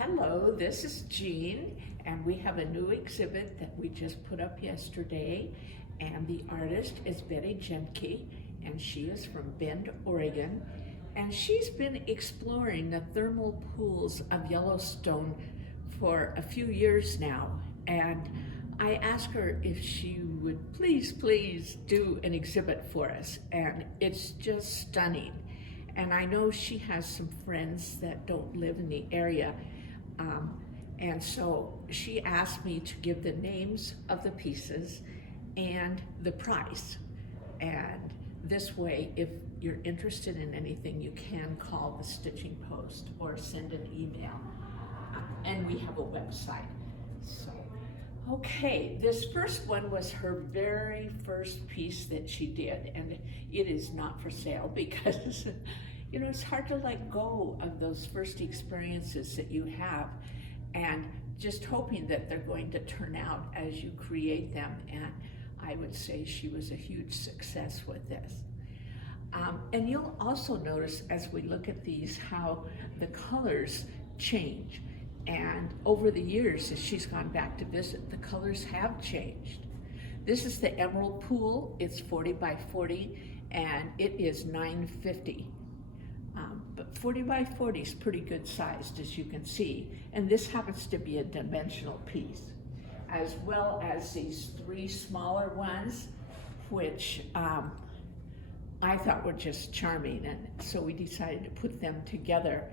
Hello, this is Jean, and we have a new exhibit that we just put up yesterday, and the artist is Gientke, and she is from Bend, Oregon, and she's been exploring the thermal pools of Yellowstone for a few years now, and I asked her if she would please do an exhibit for us, and it's just stunning. And I know she has some friends that don't live in the area. And so she asked me to give the names of the pieces and the price. And this way, if you're interested in anything, you can call the Stitchin Post or send an email. And we have a website. So, okay, this first one was her very first piece that she did, and it is not for sale because you know, it's hard to let go of those first experiences that you have and just hoping that they're going to turn out as you create them. And I would say she was a huge success with this. And you'll also notice as we look at these how the colors change. And over the years, as she's gone back to visit, the colors have changed. This is the Emerald Pool. It's 40 by 40, and it is $9.50. But 40 by 40 is pretty good sized, as you can see. And this happens to be a dimensional piece, as well as these three smaller ones, which I thought were just charming. And so we decided to put them together.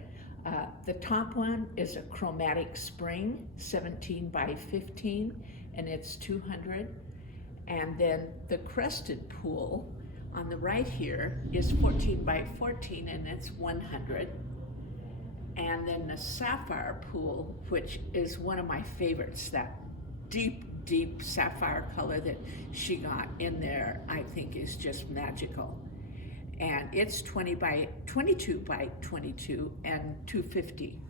The top one is a chromatic spring, 17 by 15, and it's 200. And then the crested pool on the right here is 14 by 14, and it's 100. And then the sapphire pool, which is one of my favorites, that deep sapphire color that she got in there, I think is just magical. And it's 22 by 22 and 250.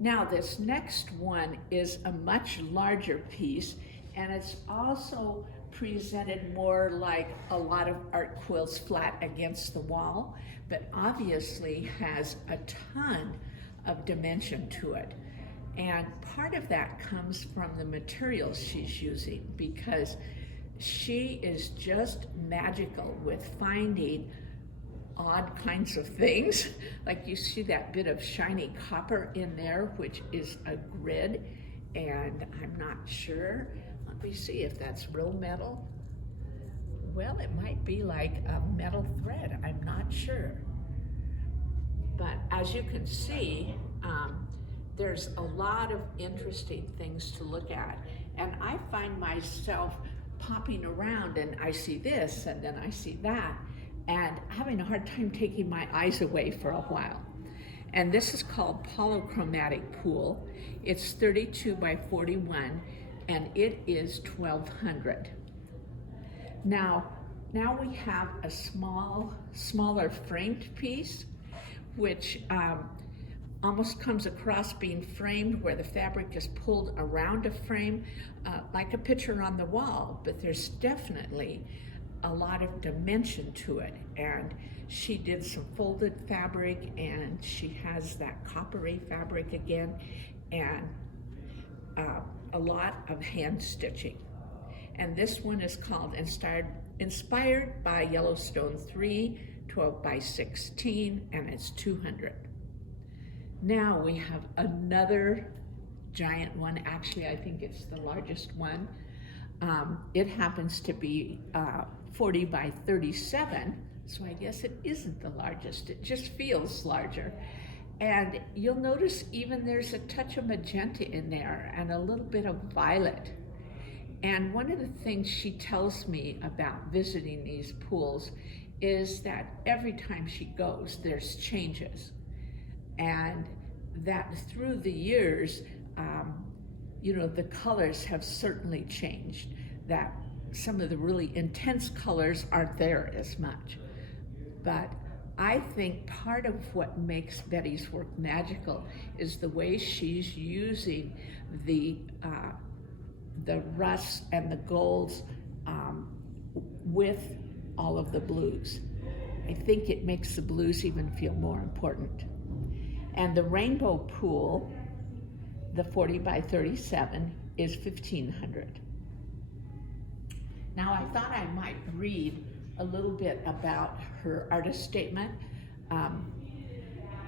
Now this next one is a much larger piece, and it's also presented more like a lot of art quilts flat against the wall, but obviously has a ton of dimension to it. And part of that comes from the materials she's using, because she is just magical with finding odd kinds of things. Like you see that bit of shiny copper in there, which is a grid, and I'm not sure. Let me see if that's real metal. Well, it might be like a metal thread, I'm not sure. But as you can see, there's a lot of interesting things to look at. And I find myself popping around, and I see this, and then I see that, and having a hard time taking my eyes away for a while. And this is called Polochromatic Pool. It's 32 by 41, and it is 1200. Now we have a smaller framed piece, which almost comes across being framed where the fabric is pulled around a frame, like a picture on the wall, but there's definitely a lot of dimension to it. And she did some folded fabric, and she has that coppery fabric again, and a lot of hand stitching. And this one is called Inspired by Yellowstone 3, 12 by 16, and it's 200. Now we have another giant one. Actually, I think it's the largest one. It happens to be 40 by 37, so I guess it isn't the largest. It just feels larger. And you'll notice even there's a touch of magenta in there and a little bit of violet. And one of the things she tells me about visiting these pools is that every time she goes, there's changes. And that through the years, you know, the colors have certainly changed. That some of the really intense colors aren't there as much. But I think part of what makes Betty's work magical is the way she's using the rusts and the golds with all of the blues. I think it makes the blues even feel more important. And the rainbow pool the 40 by 37 is $1,500. Now I thought I might read a little bit about her artist statement.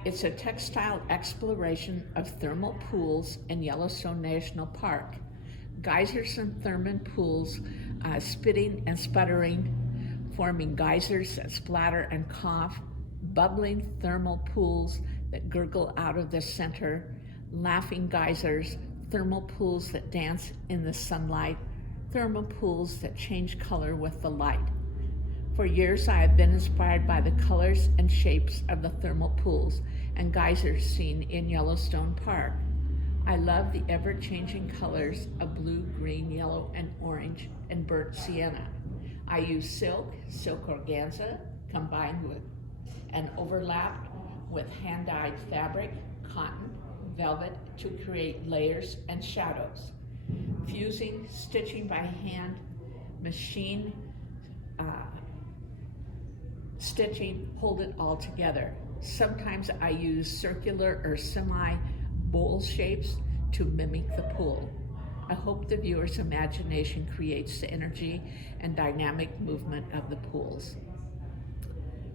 It's a textile exploration of thermal pools in Yellowstone National Park. Geysers and thermal pools spitting and sputtering, forming geysers that splatter and cough, bubbling thermal pools that gurgle out of the center, laughing geysers, thermal pools that dance in the sunlight, thermal pools that change color with the light. For years I have been inspired by the colors and shapes of the thermal pools and geysers seen in Yellowstone Park. I love the ever-changing colors of blue, green, yellow, and orange, and burnt sienna. I use silk organza, combined with and overlapped with hand-dyed fabric, cotton, velvet to create layers and shadows. Fusing, stitching by hand, machine, stitching, hold it all together. Sometimes I use circular or semi-bowl shapes to mimic the pool. I hope the viewer's imagination creates the energy and dynamic movement of the pools.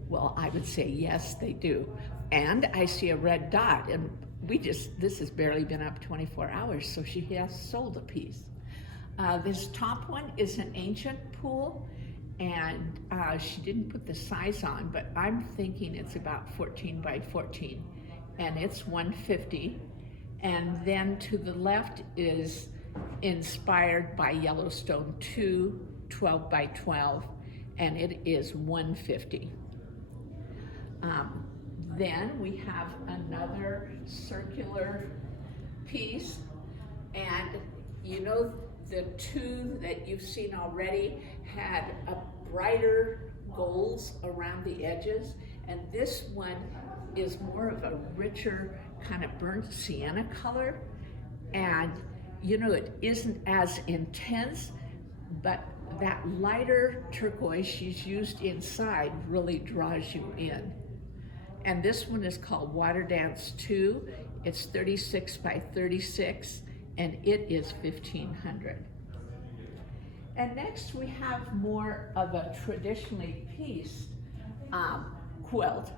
Well, I would say yes, they do. And I see a red dot, and this has barely been up 24 hours, so she has sold a piece. This top one is an ancient pool, and she didn't put the size on, but I'm thinking it's about 14 by 14, and it's $150. And then to the left is inspired by Yellowstone 2, 12 by 12, and it is $150. Then we have another circular piece, and you know the two that you've seen already had a brighter golds around the edges, and this one is more of a richer kind of burnt sienna color, and you know it isn't as intense, but that lighter turquoise she's used inside really draws you in. And this one is called Water Dance 2. It's 36 by 36, and it is $1,500. And next we have more of a traditionally pieced quilt.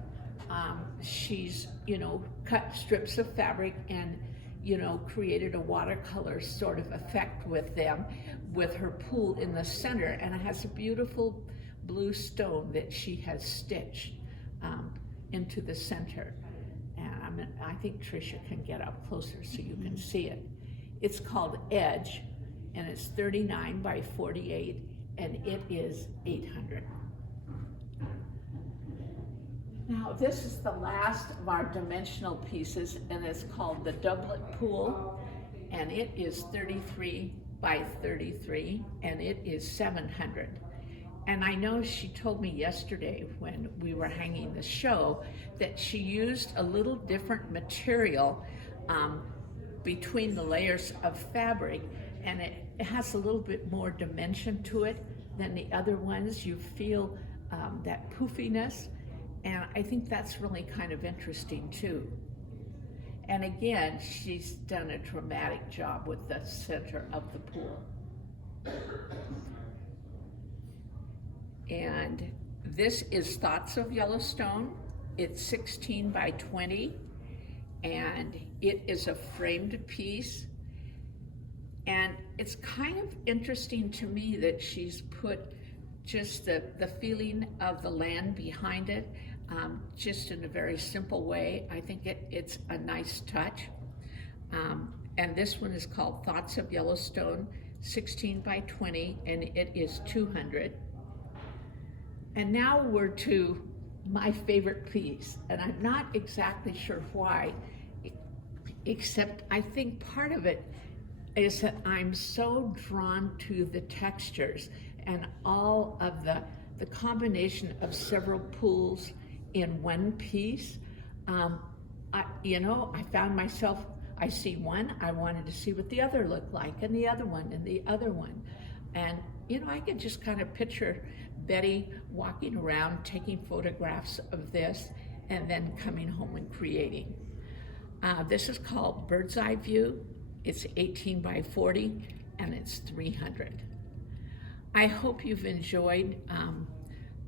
She's, cut strips of fabric and, created a watercolor sort of effect with them, with her pool in the center, and it has a beautiful blue stone that she has stitched into the center. And I think Tricia can get up closer so you can see it. It's called Edge, and it's 39 by 48, and it is $800. Now this is the last of our dimensional pieces, and it's called the Doublet Pool, and it is 33 by 33, and it is $700. And I know she told me yesterday when we were hanging the show that she used a little different material between the layers of fabric, and it has a little bit more dimension to it than the other ones. You feel that poofiness, and I think that's really kind of interesting too. And again, she's done a dramatic job with the center of the pool. And this is Thoughts of Yellowstone. It's 16 by 20, and it is a framed piece. And it's kind of interesting to me that she's put just the feeling of the land behind it, just in a very simple way. I think it's a nice touch. And this one is called Thoughts of Yellowstone, 16 by 20, and it is $200. And now we're to my favorite piece, and I'm not exactly sure why, except I think part of it is that I'm so drawn to the textures and all of the combination of several pools in one piece. I found myself, I see one, I wanted to see what the other looked like, and the other one, and the other one. And I could just kind of picture Betty walking around taking photographs of this and then coming home and creating. This is called Bird's Eye View, It's 18 by 40 and it's 300. I hope you've enjoyed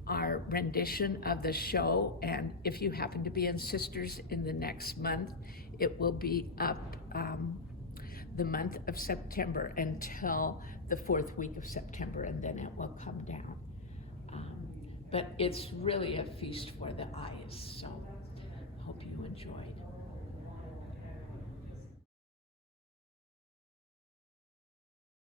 our rendition of the show, and if you happen to be in Sisters in the next month, it will be up the month of September until the 4th week of September, and then it will come down. But it's really a feast for the eyes, so hope you enjoyed.